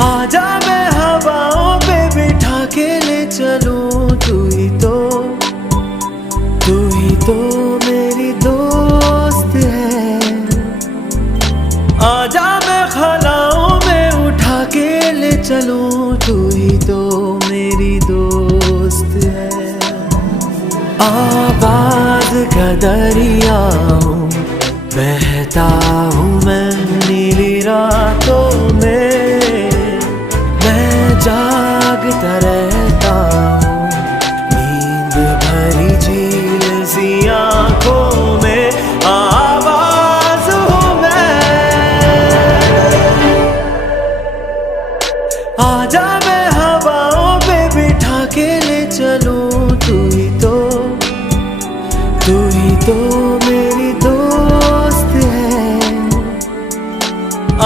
आजा मैं हवाओं पे बिठा के ले चलूं, तू ही तो मेरी दोस्त है। आजा मैं खलाओं में उठा के ले चलूं, तू ही तो मेरी दोस्त है। आवाज का दरिया हूँ, बहता हूँ मैं नीली रातों में, जागता रहता हूँ नींद भरी झील सी आँखों में। आवाज हूँ मैं, आजा मैं हवाओं पे बिठा के ले चलूं, तू ही तो मेरी दोस्त है।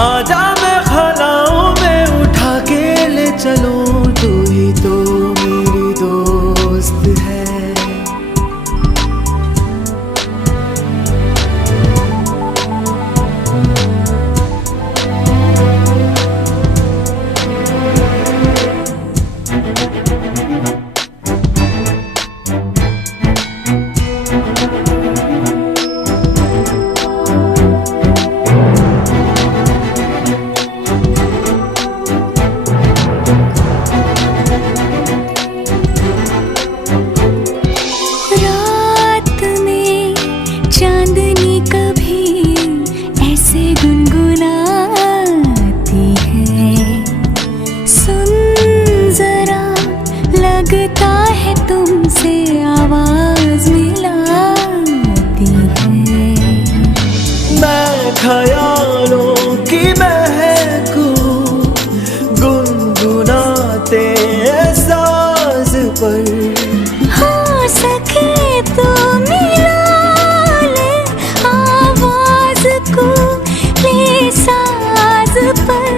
आजा मैं खलाओं में उठा के ले चलूं, तू ही तो मेरी दोस्त है। चांदनी कभी ऐसे गुनगुनाती है, सुन जरा लगता है तुमसे आवाज मिलाती है। मैं ख्यालों की महकूं गुनगुनाते साज पर, हो सके तो मिला को ले साज पर।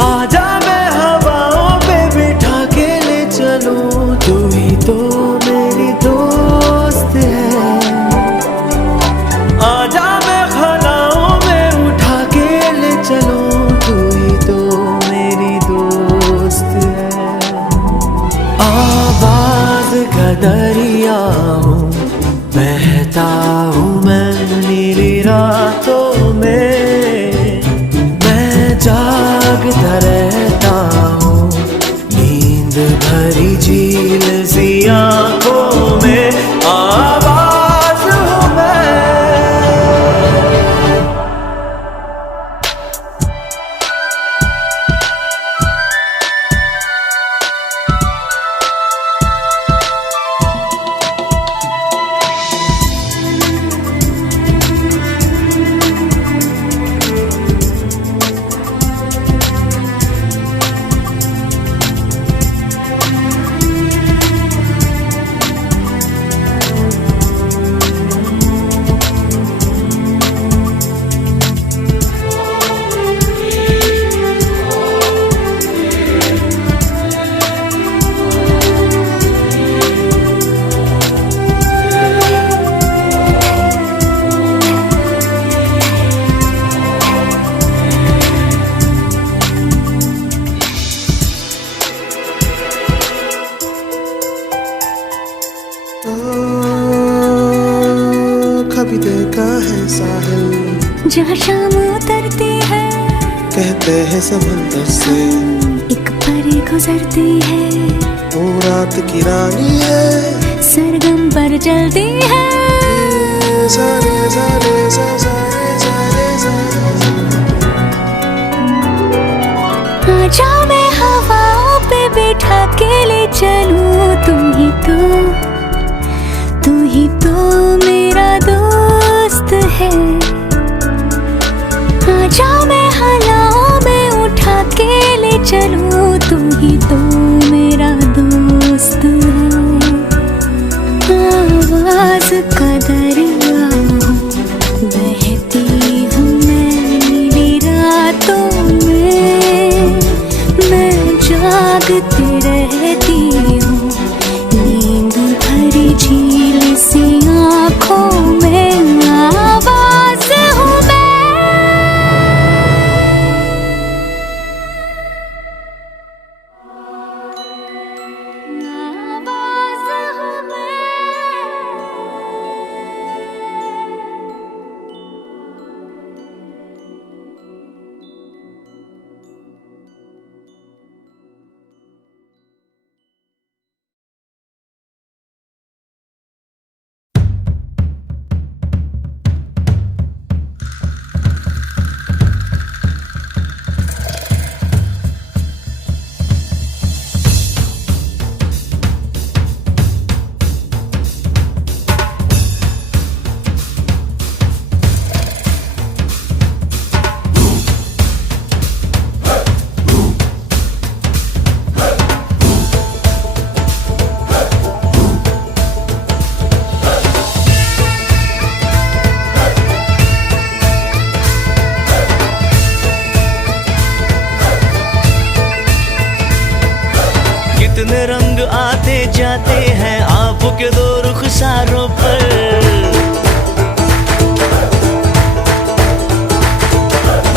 आजा मैं हवाओं पे बिठा के ले चलूं, तू ही तो मेरी दोस्त है। आजा मैं खलाओं में उठा के ले चलूं, तू ही तो मेरी दोस्त है। आवाज का दरिया हूँ, बहता हूँ मैं नीली रातों में, मैं जागता रहता हूँ नींद भरी झील सी आँखों में। आवाज हूँ मैं, कभी देखा है साहिल जहाँ शाम उतरती है, कहते हैं समंदर से एक परी गुजरती है। वो रात की रानी है, सरगम पर चलती है। सोचती रहती हूँ, नींद भरी झील सी आँखों में आवाज हूँ मैं। आवाज हूँ मैं। कितने रंग आते जाते हैं आपके दो रुखसारों पर,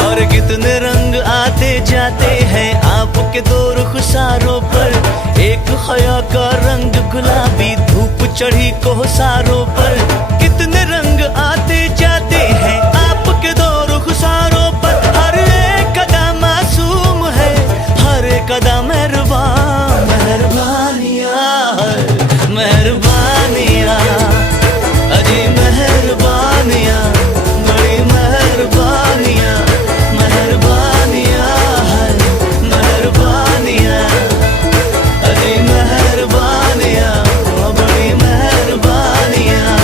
और कितने रंग आते जाते हैं आपके दो रुखसारों पर। एक हया का रंग गुलाबी, धूप चढ़ी कोहसारों पर। कितने रंग आते जाते हैं आपके दो रुखसारों पर। हर एक कदम मासूम है, हर एक कदम मेहरबान। मेहरबानियाँ अजी मेहरबानियाँ, बड़ी मेहरबानियाँ। मेहरबानियाँ मेहरबानियाँ अजी मेहरबानियाँ, बड़ी मेहरबानियाँ।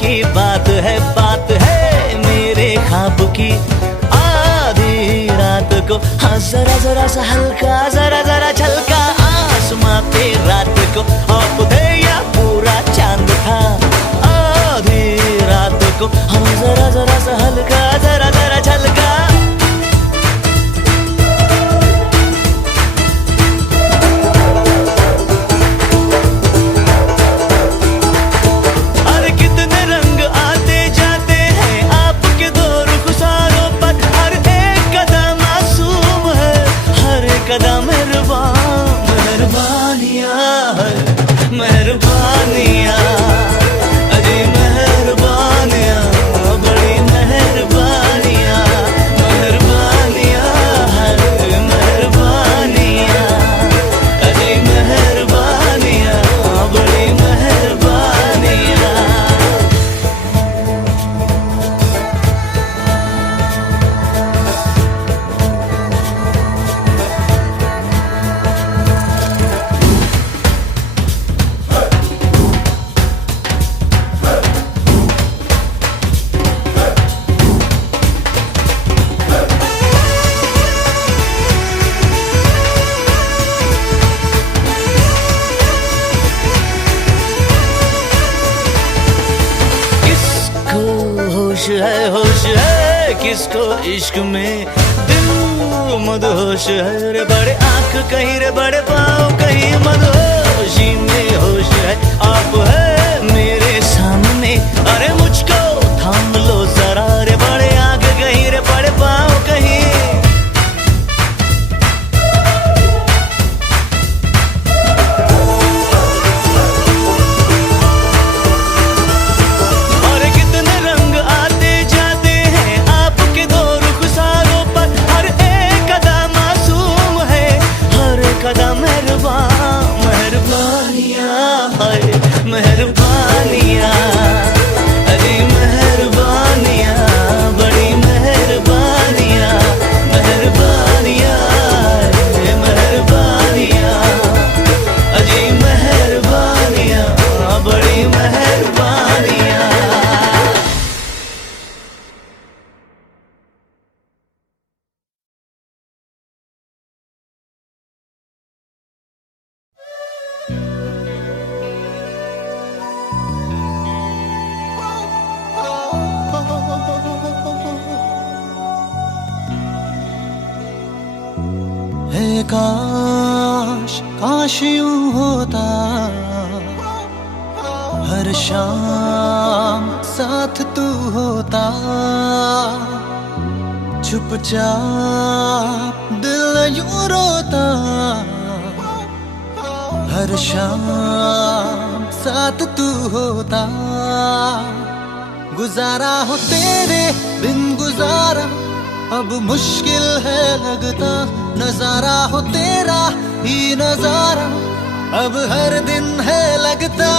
की बात है मेरे ख्वाब की। आधी रात को हाँ जरा जरा सा हल्का, जरा जरा झलका आसमां पे रात को। आप थे या पूरा चांद था आधी रात को, हाँ जरा जरा सा हल्का, जरा जरा झलका। मेहरबानियाँ अजी मेहरबानियाँ, बड़ी मेहरबानियाँ। मेहरबानियाँ मेहरबानियाँ अजी मेहरबानियाँ, बड़ी मेहरबानियाँ। होश है किसको इश्क में, दिल मदहोश है रे। बड़े आंख कहीं रे, बड़े पाँव कहीं, मदहोशी में होश है। आप है मेरे सामने, अरे मुझको थाम लो जरा रे। बड़े आंख कहीं रे, बड़े पाँव कहीं। मेहरबानियाँ है काश काश यूं होता, हर शाम साथ तू होता, चुपचाप दिल यूं रोता, हर शाम साथ तू होता। गुजारा हो तेरे बिन गुजारा अब मुश्किल है लगता, नजारा हो तेरा ही नजारा अब हर दिन है लगता।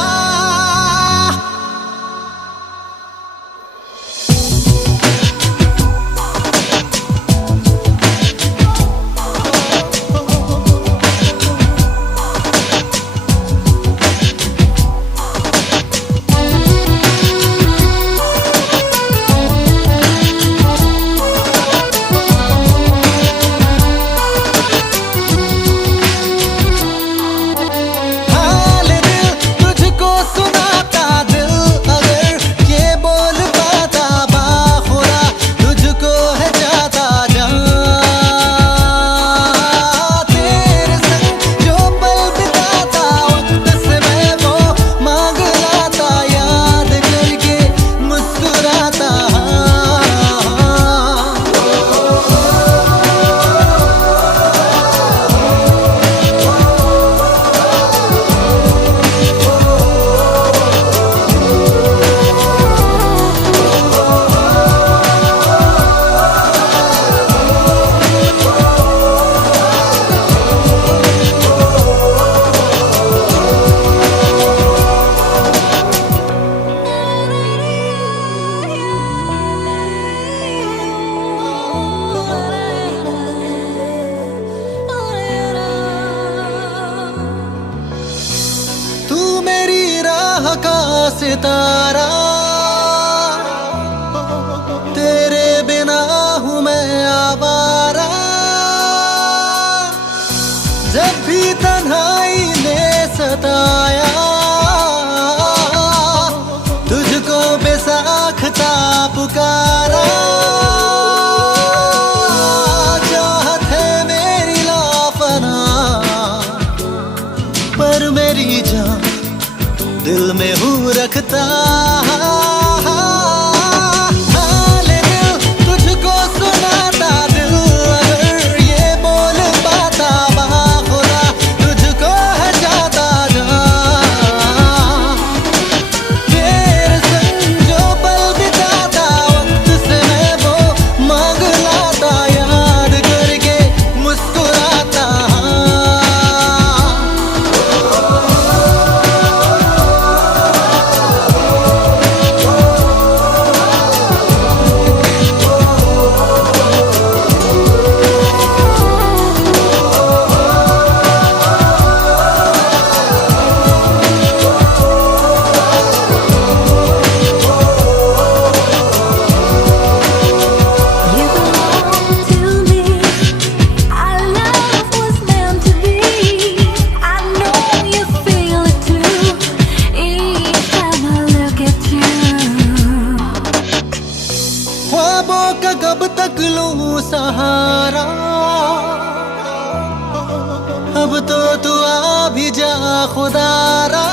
का सितारा तेरे बिना हूँ मैं आवारा, जब भी तन्हाई ने सताया तुझको बेसाख्ता पुकारा। चाहत है मेरी लाफना पर मेरी जान दिल में हूँ रखता। हाल दिल तुझको सुनाता, दिल अगर ये बोल पाता बाखुदा तुझको है जाता जहाँ। तेरे संग जो पल बिताता वक्त से मैं वो मांग लाता, याद करके मुस्कुराता। ख्वाबों का कब तक लूं सहारा, अब तो तू आ भी जा खुदारा।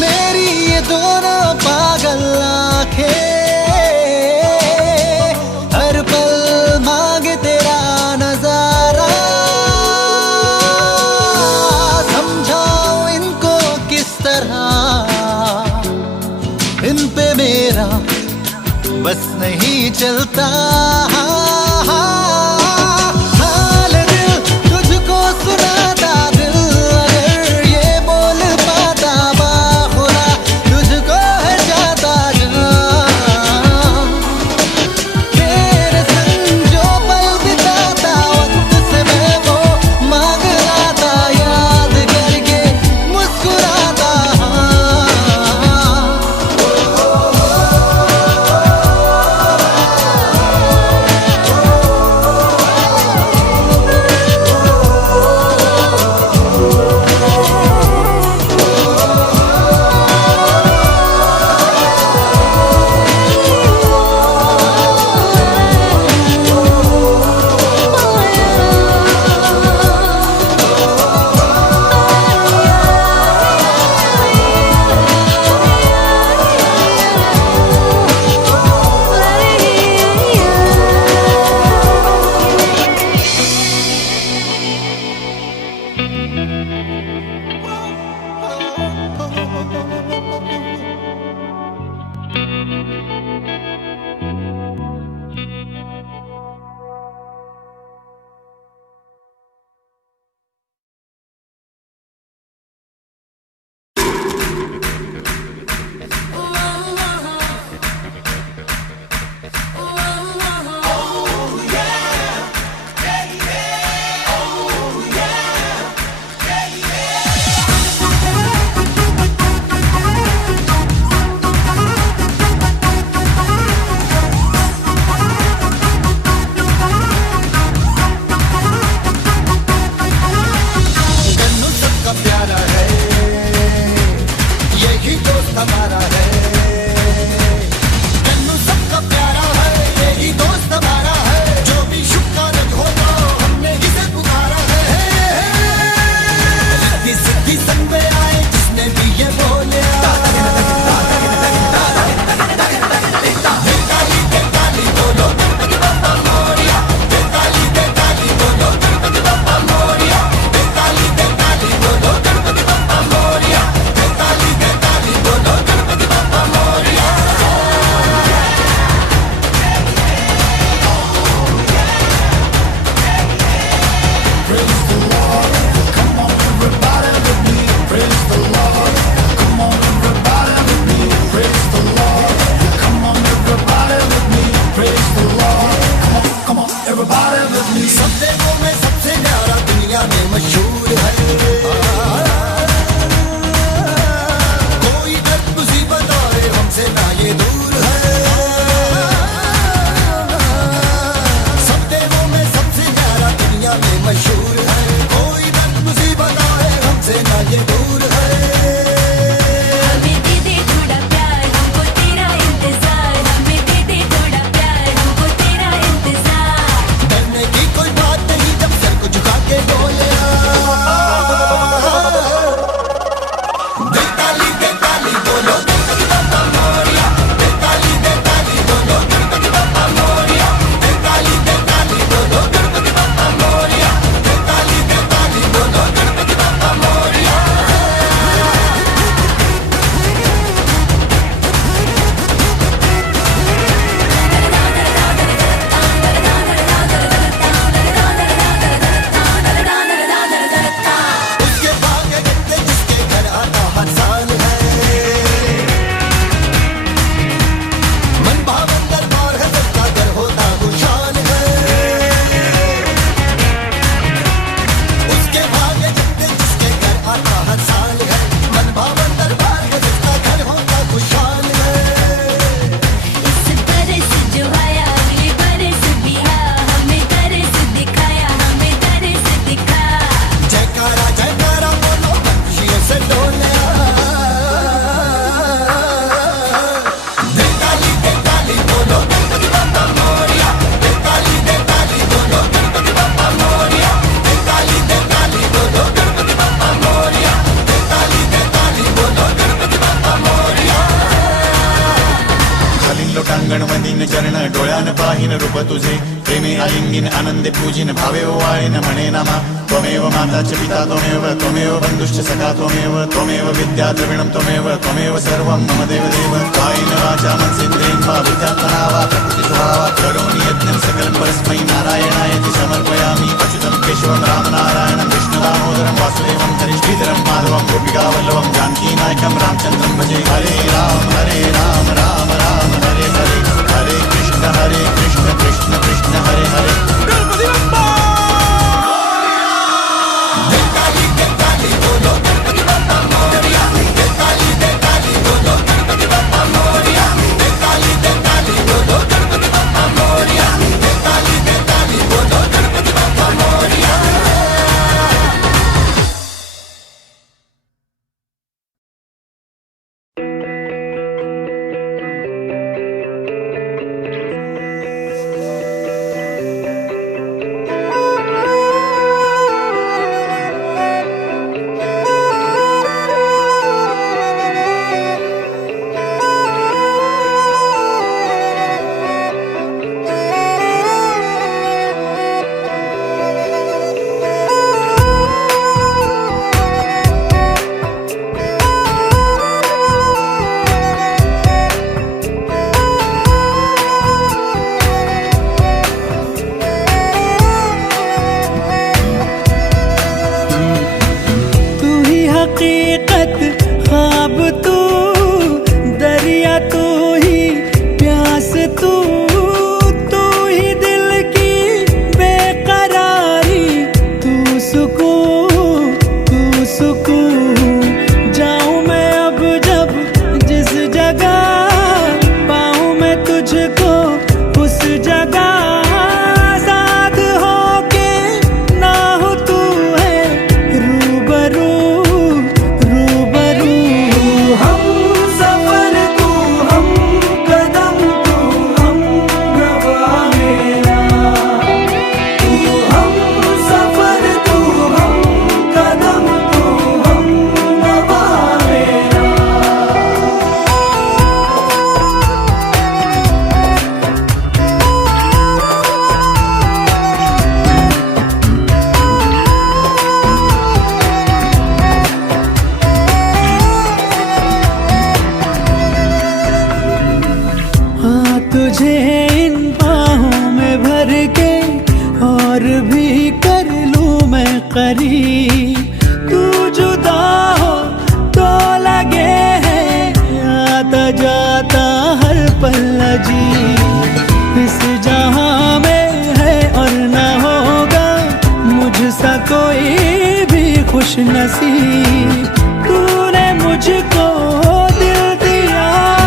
मेरी ये दोनों पागल आंखें हर पल मांगे तेरा नजारा। समझाओ इनको किस तरह, इन पे मेरा बस नहीं चलता। हाल दिल तुझको सुनाता, दिल अगर ये बोल पाता बाखुदा तुझको है जाता जहाँ। तेरे संग जो पल बिताता वक्त से मैं वो मांग लाता, याद करके मुस्कुराता। वर्ण डोळ्यान पाहिन रूप तुझे प्रेमे आलिंगिन आनंदे पूजिन भावे ओवाळीन म्हणे नामा त्वमेव माता च पिता त्वमेव बंधुश्च सखा त्वमेव विद्या द्रविणं त्वमेव सर्वं मम देवदेव कायेन वाचा मनसेन्द्रियेर्वा बुद्ध्यात्मना वा प्रकृतिस्वभावा करोमि यज्ञं सकलं परस्मै नारायणायति समर्पयामि अच्युतं केशवं रामनारायणं कृष्णदामोदरं वासुदेवं हरिश्रीधरं माधवं गोपिकावल्लभं जानकीनायकं रामचन्द्रं भजे हरे राम राम राम हरे हरे हरे कृष्ण कृष्ण कृष्ण हरे हरे नसीब तूने मुझको दिल दिया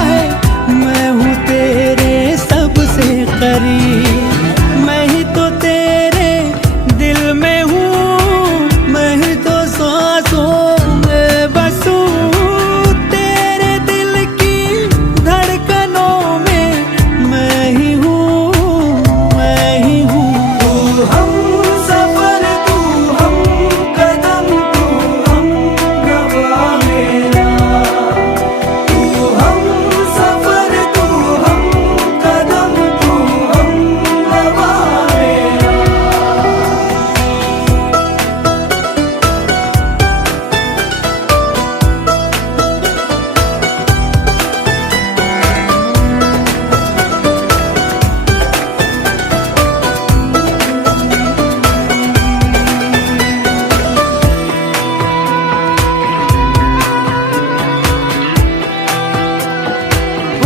है, मैं हूँ तेरे सबसे करीब। मैं ही तो तेरे दिल में हूँ, मैं ही तो सांसों में बसूं। तेरे दिल की धड़कनों में मैं ही हूँ, मैं ही हूँ। तू हम सफर, तू हम कदम, तू हम गवाह मेरा। तू हम सफर, तू हम कदम, तू हम गवाह मेरा।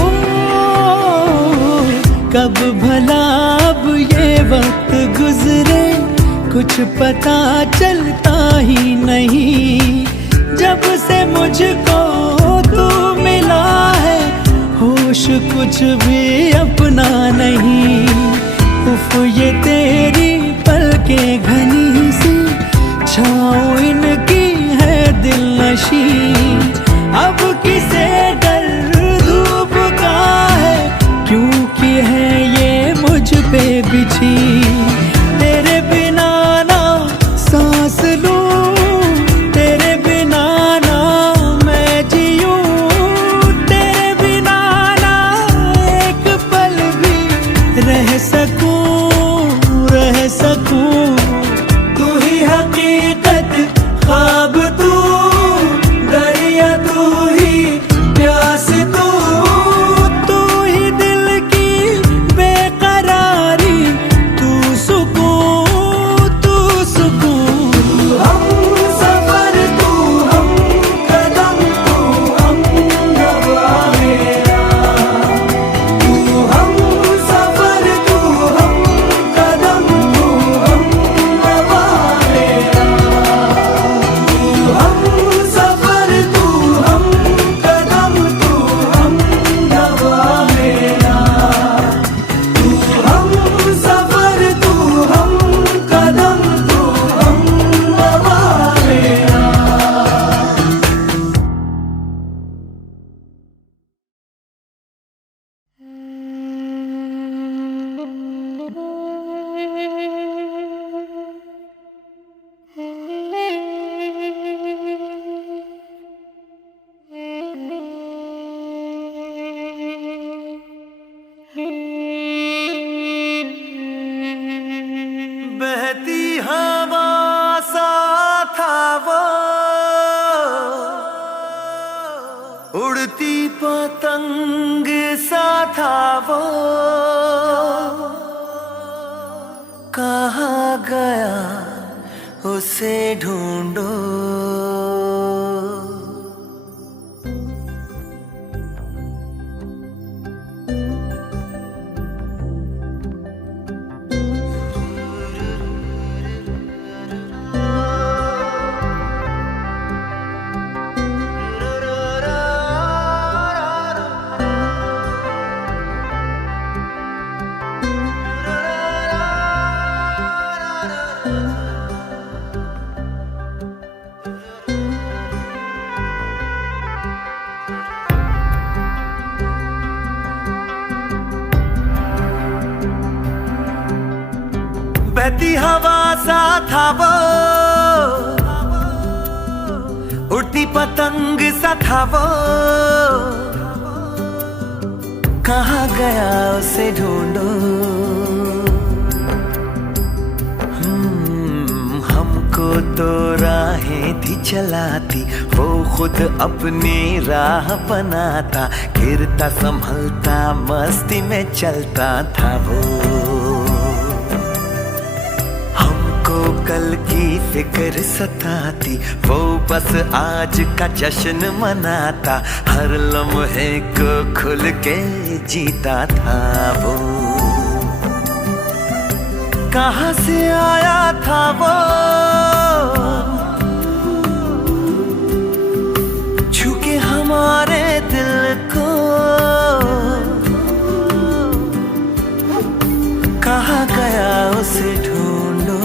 ओ, कब भला अब ये वक्त गुजरे, कुछ पता चलता ही नहीं। जब से मुझको तू मिला है, होश कुछ भी अपना नहीं। उफ ये तेरी पलकें घनी सी, छाँव इनकी है दिल नशी। अब किसे डर धूप का है, क्योंकि है ये मुझ पे बिछी। तेरे बिना ना सांस लूं, तेरे बिना ना मैं जीऊं। तेरे बिना ना एक पल भी पतंग सा था वो, कहाँ गया उसे ढूंढो। बहती हवा सा था वो, उड़ती पतंग सा था वो, कहाँ गया उसे ढूंढो। हमको तो राहें थी चलाती, वो खुद अपनी राह बनाता, गिरता संभलता मस्ती में चलता था वो। कल की फिक्र सताती, वो बस आज का जश्न मनाता, हर लम्हे को खुल के जीता था वो। कहाँ से आया था वो, छू के हमारे दिल को, कहाँ गया उसे ढूंढो।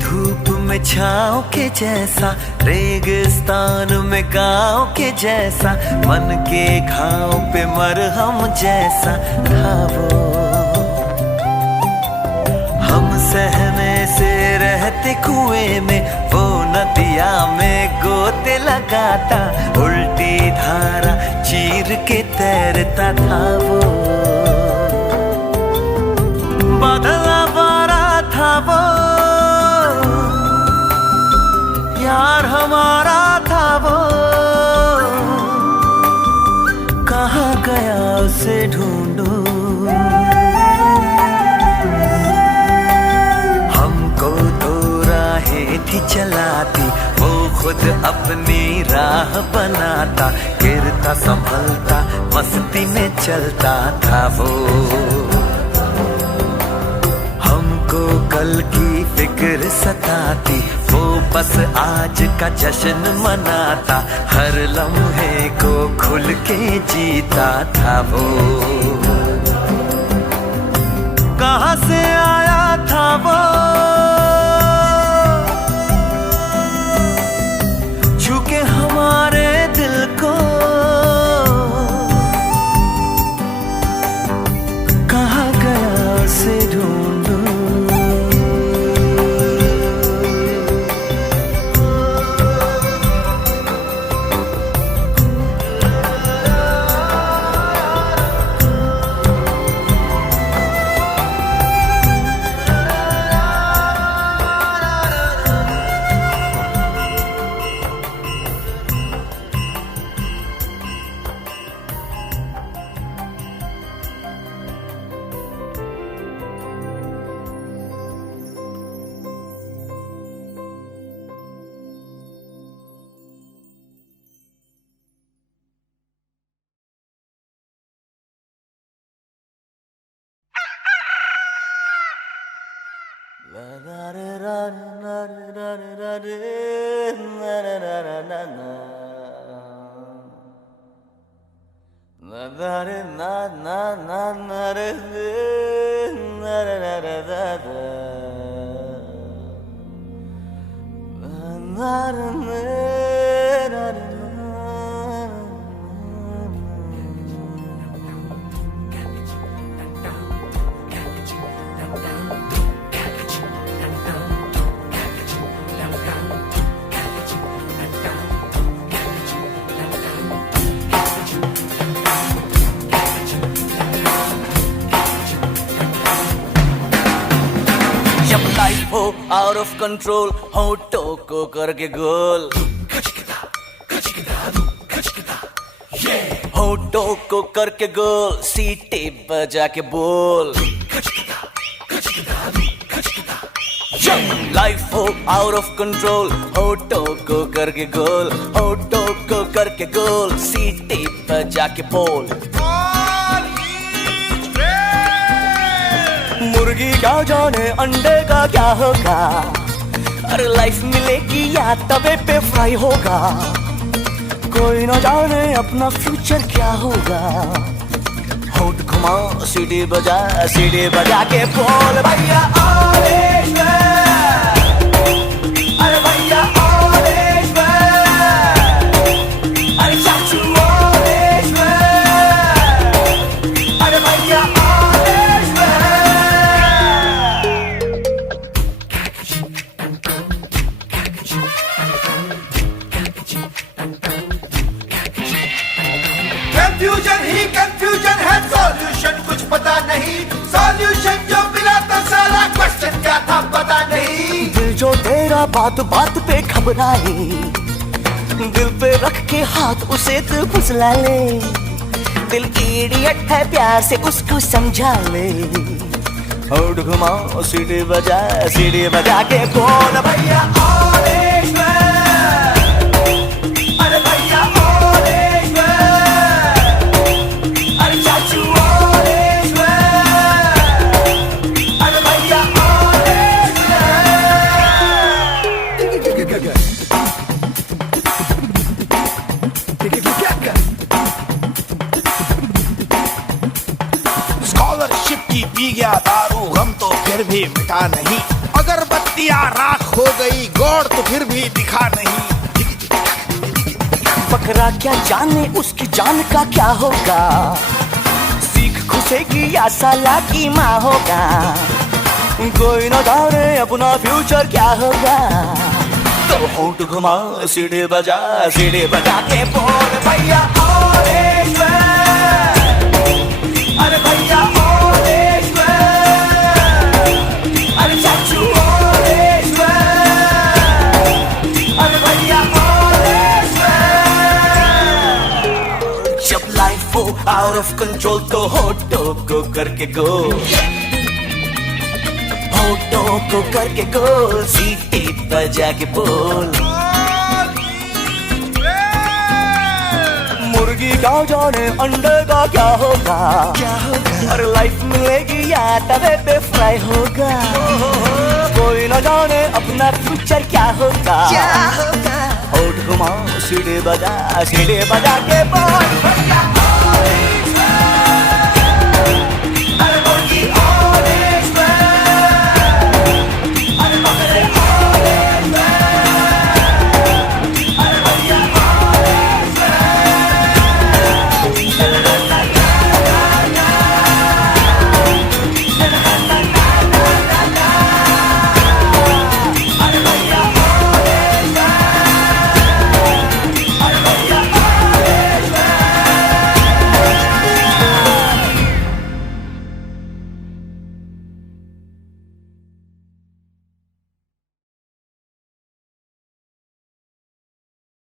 धूप में छाँव के जैसा, रेगिस्तान में गाँव के जैसा, मन के घाव पे मरहम जैसा था वो। हम सहने से रहते कुएं में, वो नदिया में गोते लगाता, उल्टी धारा चीर के तैरता था वो। बादल आवारा था वो, यार हमारा था वो, कहाँ गया उसे ढूंढो। हमको तो राहें थी चलाती, वो खुद अपनी राह बनाता, गिरता संभलता मस्ती में चलता था वो। हमको कल की फिक्र सताती, वो बस आज का जश्न मनाता, हर लम्हे को खुल के जीता था वो। कहाँ से आया था वो, छू के हमारे दिल को, कहाँ गया उसे ढूंढो। आउट ऑफ कंट्रोल होठों को करके गोल, होठों को करके गोल, सीटी बजा के बोल। लाइफ हो आउट ऑफ कंट्रोल, होठों को करके गोल, होठों को करके गोल, सीटी बजा के बोल। मुर्गी क्या जाने अंडे का क्या होगा, अरे लाइफ मिलेगी या तवे पे फ्राई होगा, कोई ना जाने अपना फ्यूचर क्या होगा। होठ घुमा सीढ़ी बजा के बोल भैया ऑरेंज मैन, अरे भैया ऑरेंज मैन, अरे चाचू ऑरेंज मैन, अरे भैया ऑरेंज मैन। कंफ्यूजन ही कंफ्यूजन है, सॉल्यूशन कुछ पता नहीं, सॉल्यूशन जो मिला तो सारा क्वेश्चन क्या था पता नहीं। दिल जो तेरा बात बात पे घबराए, दिल पे रख के हाथ उसे तू फुसला ले, दिल इडियट है प्यार से उसको समझा ले। होठ घुमा सीढ़ी बजा के बोल भैया ऑरेंज मैन, अरे भैया ऑरेंज मैन, अरे चाचू ऑरेंज मैन, अरे भैया ऑरेंज स्कॉलरशिप की पी गया दारू, गम तो फिर भी मिटा नहीं, अगरबत्तियां राख हो गई, गौर तो फिर भी दिखा नहीं। बकरा क्या जाने उसकी जान का क्या होगा, सीख घुसेगी या साला की माँ होगा, कोई न जाने अपना फ्यूचर क्या होगा। तो होठ घुमा सीढ़ी बजा के बोल भैया ऑरेंज मैन, अरे भैया ऑरेंज मैन, अरे चाचू ऑरेंज मैन, अरे भैया ऑरेंज मैन। जब लाइफ हो आउट ऑफ कंट्रोल तो होठों को करके गोल, होठों को करके गोल, सीटी बजा के बोल। मुर्गी क्या जाने अंडे का क्या होगा, और लाइफ मिलेगी या तवे पे फ्राई होगा, कोई न जाने अपना फ्यूचर क्या होगा। होठ घुमा सीढ़ी बजा के बोल भैया